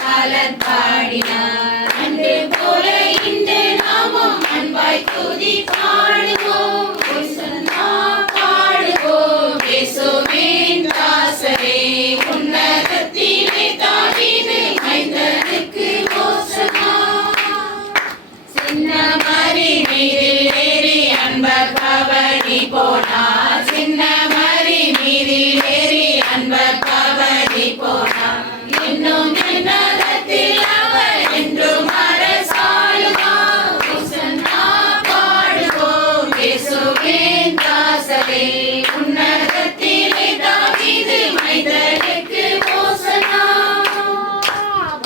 பலர் பாடினார். அன்று போல இன்று நாமும் அன்பாய் துதி பாடுவோம். ஓசன்னா பாடுவோம். இயேசுவின் தாசரே உன்னதத்திலே தாவீது மைந்தனுக்கு ஓசன்னா. சின்ன மரி மீதில் ஏறி அன்பர் கபடி போனார். சின்ன மரி மீதில் ஏறி அன்பர் கபடி போனார். இன்னும் என்னதத்தில் அவர் என்றும் அரசாளுவார். ஓசன்னா பாடுவோம். இயேசுவின் தாசரே உன்னதத்திலே தாவீது மைந்தனுக்கு ஓசன்னா.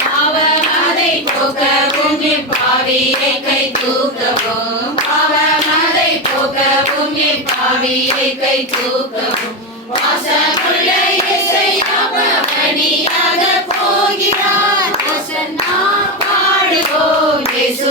பாவம் அதை போக்கவும் பாவியை கை தூக்கவும். பாவம் அதை போக்கவும் பாவியை கை தூக்கவும். வாசமுள்ள இயேசையா பவனியாக போகிறார். ஓசன்னா பாடுவோம். இயேசு